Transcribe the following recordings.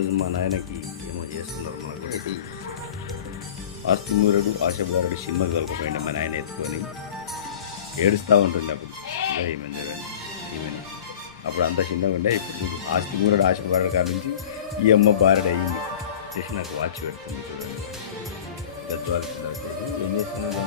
ఈరోజు మా నాయనకి ఏమో చేస్తున్నారు ఇది ఆస్తిమూరుడు ఆశపడారుడు సినిమాకి దొరకపోయింది మా నాయన ఎత్తుకొని ఏడుస్తూ ఉంటుంది అప్పుడు. చూడండి ఈమెని. అప్పుడు అంత చిన్నగా ఉండే ఇప్పుడు ఆస్తిమూరుడు ఆశపడారు కాడ నుంచి ఈ అమ్మ బారెడు అయ్యింది చేసి నాకు వాచ్ పెడుతుంది చూడండి. గద్వాల ఏం చేస్తున్నాను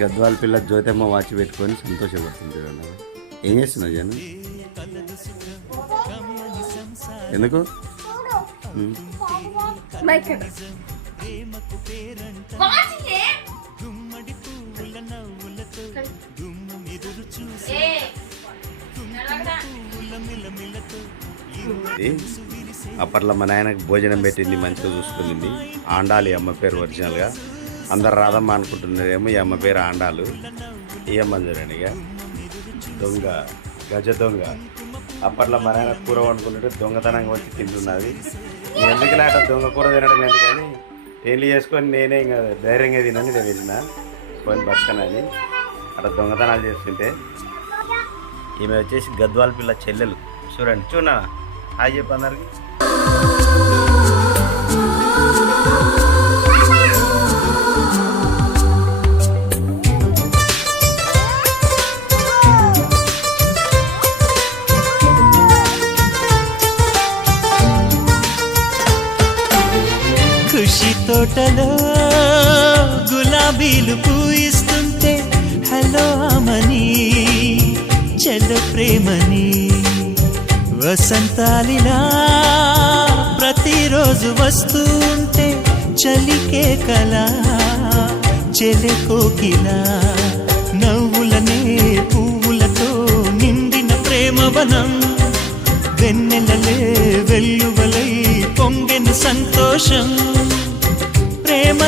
గద్వాల పిల్ల జ్యోతమ్మ వాచ్ పెట్టుకొని సంతోషపడుతుంది చూడండి. ఏం చేస్తున్నావు జను? ఎందుకు? అప్పట్లో మా నాయనకు భోజనం పెట్టింది మంచిగా చూసుకునింది ఆండాలి అమ్మ పేరు ఒరిజినల్గా. అందరు రాదమ్మ అనుకుంటున్నారేమో ఈ అమ్మ పేరు ఆండాలు. ఈ అమ్మ చూడండి ఇక. దొంగ గజ దొంగ. అప్పట్లో మా కూర వండుకుంటుంటే దొంగతనంగా వచ్చి తింటున్నది. ఎందుకు లేట దొంగ కూర తినడం ఎందుకని? పెళ్ళి చేసుకొని నేనే ఇంకా ధైర్యంగా తినని నేను వెళ్ళిన పోయిన బతకనని అట్లా దొంగతనాలు చేస్తుంటే ఈమె వచ్చేసి గద్వాల పిల్ల చెల్లెలు. చూడండి చూడనా? హాయ్ చెప్పు అందరికి. గులాబీలు పూయిస్తుంటే హలో అమని చెల్ల ప్రేమని వసంతాలిలా ప్రతిరోజు వస్తూ ఉంటే చలికే కల చెలె కోకిలా నవ్వులనే పువ్వులతో నిండిన ప్రేమవనం వెన్నెలలే వెల్లువలై పొంగిన సంతోషం.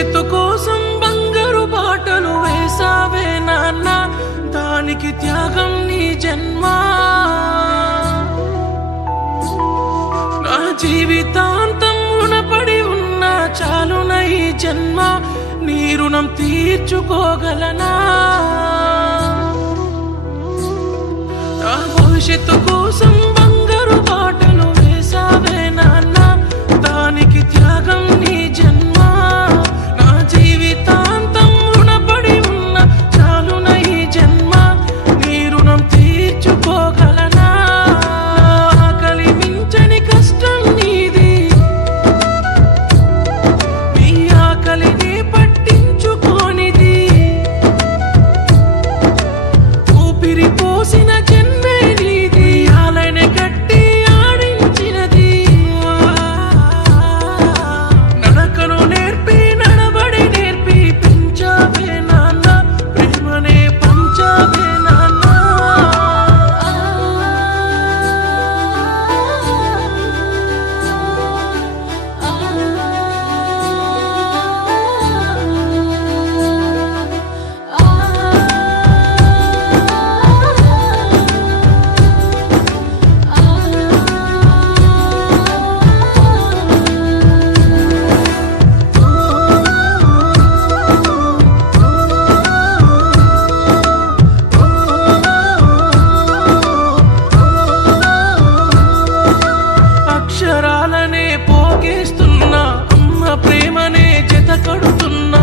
భవిష్యత్తు కోసం బంగారు బాటలు వేసావే నాన్న. దానికి త్యాగం నీ జన్మ. నా జీవితాంతం రుణపడి ఉన్నా చాలున ఈ జన్మ. నీ రుణం తీర్చుకోగలనా? నా భవిష్యత్తు కొడుతున్నా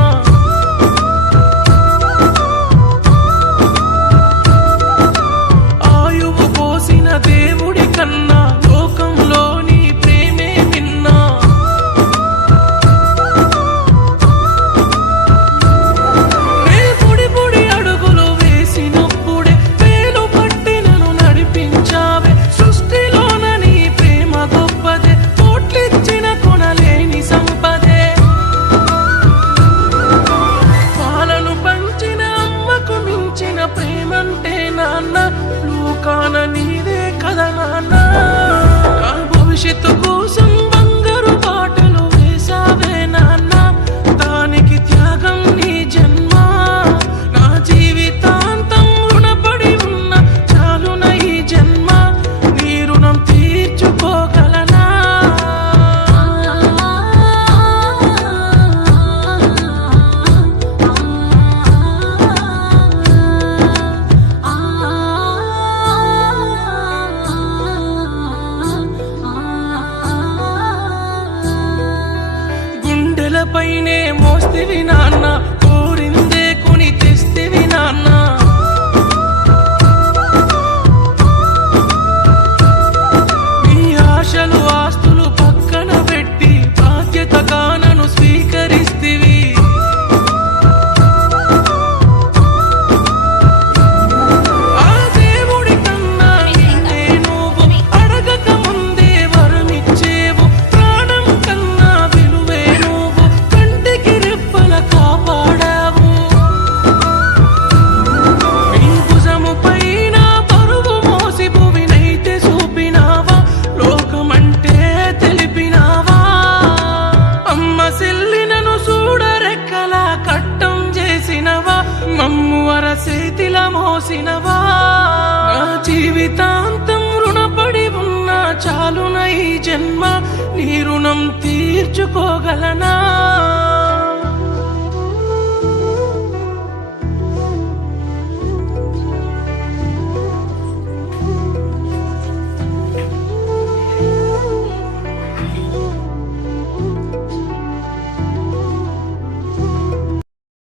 మోస్తివి నాన్న. మోసినవా? నా జీవితాంతం రుణపడి ఉన్నా చాలునై జన్మ నీ రుణం తీర్చుకోగలనా?